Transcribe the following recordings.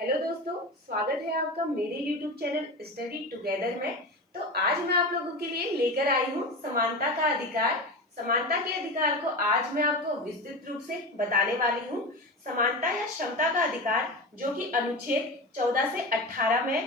Hello दोस्तों, स्वागत है आपका मेरे YouTube चैनल स्टडी टुगेदर में। तो आज मैं आप लोगों के लिए लेकर आई हूँ समानता का अधिकार। समानता के अधिकार को आज मैं आपको विस्तृत रूप से बताने वाली हूँ। समानता या क्षमता का अधिकार जो कि अनुच्छेद 14 से 18 में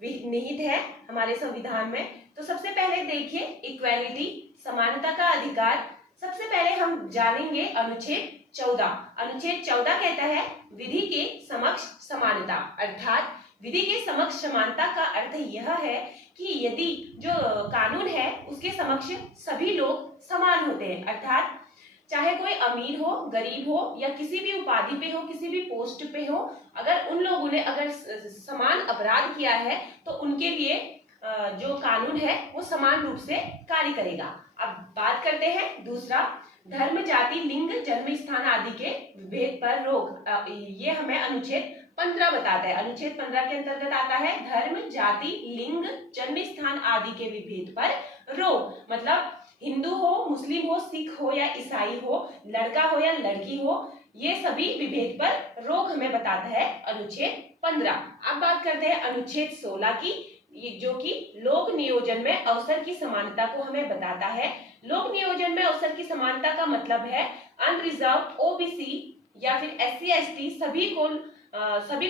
निहित है हमारे संविधान में। तो सबसे पहले देखिए इक्वालिटी, समानता का अधिकार। सबसे पहले हम जानेंगे अनुच्छेद 14। अनुच्छेद 14 कहता है विधि के समक्ष समानता, अर्थात विधि के समक्ष समानता का अर्थ यह है कि यदि जो कानून है उसके समक्ष सभी लोग समान होते हैं, अर्थात चाहे कोई अमीर हो, गरीब हो या किसी भी उपाधि पे हो, किसी भी पोस्ट पे हो, अगर उन लोगों ने अगर समान अपराध किया है तो उनके लिए जो कानून है वो समान रूप से कार्य करेगा। अब बात करते हैं दूसरा, धर्म, जाति, लिंग, जन्म स्थान आदि के विभेद पर रोक। ये हमें अनुच्छेद 15 बताता है। अनुच्छेद 15 के अंतर्गत आता है धर्म, जाति, लिंग, जन्म स्थान आदि के विभेद पर रोक। मतलब हिंदू हो, मुस्लिम हो, सिख हो या ईसाई हो, लड़का हो या लड़की हो, ये सभी विभेद पर रोक हमें बताता है अनुच्छेद 15। अब बात करते हैं अनुच्छेद 16 की, जो कि लोक नियोजन में अवसर की समानता को हमें बताता है। लोक नियोजन में अवसर की समानता का मतलब है अनरिजर्व, ओबीसी या फिर एससी एसटी सभी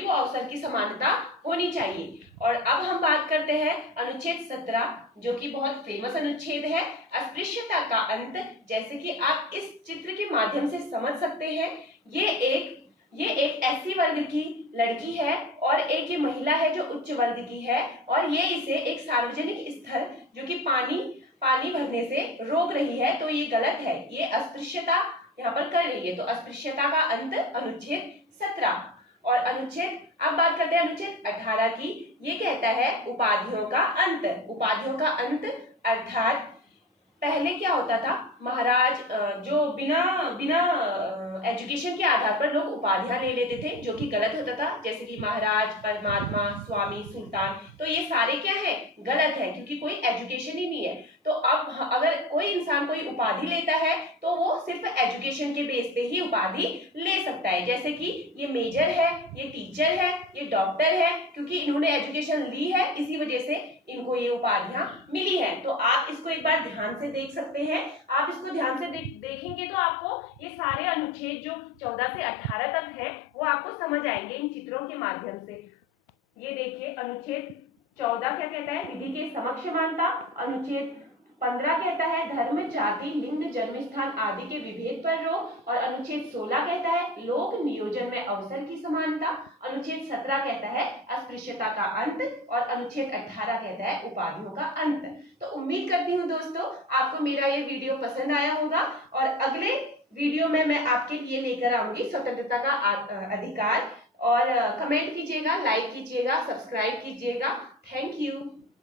को अवसर की समानता होनी चाहिए। और अब हम बात करते हैं अनुच्छेद 17, जो कि बहुत फेमस अनुच्छेद है, अस्पृश्यता का अंत। जैसे कि आप इस चित्र के माध्यम से समझ सकते हैं, ये एक एससी वर्ग की लड़की है और एक ये महिला है जो उच्च वर्ग की है, और ये इसे एक सार्वजनिक स्थल जो कि पानी भरने से रोक रही है, तो ये गलत है, ये अस्पृश्यता यहाँ पर कर रही है। तो अस्पृश्यता का अंत अनुच्छेद 17। और अब बात करते हैं अनुच्छेद 18 की। ये कहता है उपाधियों का अंत। उपाधियों का अंत अर्थात पहले क्या होता था, महाराज जो बिना एजुकेशन के आधार पर लोग उपाधियां ले लेते थे, जो कि गलत होता था, जैसे कि महाराज, परमात्मा, स्वामी, सुल्तान। तो ये सारे क्या है, गलत है, क्योंकि कोई एजुकेशन ही नहीं है। तो अब अगर कोई इंसान कोई उपाधि लेता है तो वो सिर्फ एजुकेशन के बेस पे ही उपाधि ले सकता है। जैसे कि ये मेजर है, ये टीचर है, ये डॉक्टर है, क्योंकि इन्होंने एजुकेशन ली है, इसी वजह से इनको ये उपाधियां मिली है। तो आप इसको एक बार ध्यान से देख सकते हैं। आप इसको ध्यान से देखेंगे तो आपको ये सारे अनुच्छेद जो 14 से 18 तक है वो आपको समझ आएंगे इन चित्रों के माध्यम से। ये देखिए अनुच्छेद 14 क्या कहता है, विधि के समक्ष समानता। अनुच्छेद 15 कहता है धर्म, जाति, लिंग, जन्म स्थान आदि के विभेद पर रोक। और अनुच्छेद 16 कहता है लोक नियोजन में अवसर की समानता। अनुच्छेद 17 कहता है अस्पृश्यता का अंत। और अनुच्छेद 18 कहता है उपाधियों का अंत। तो उम्मीद करती हूँ दोस्तों आपको मेरा ये वीडियो पसंद आया होगा, और अगले वीडियो में मैं आपके लिए लेकर आऊंगी स्वतंत्रता का अधिकार। और कमेंट कीजिएगा, लाइक कीजिएगा, सब्सक्राइब कीजिएगा। Thank you.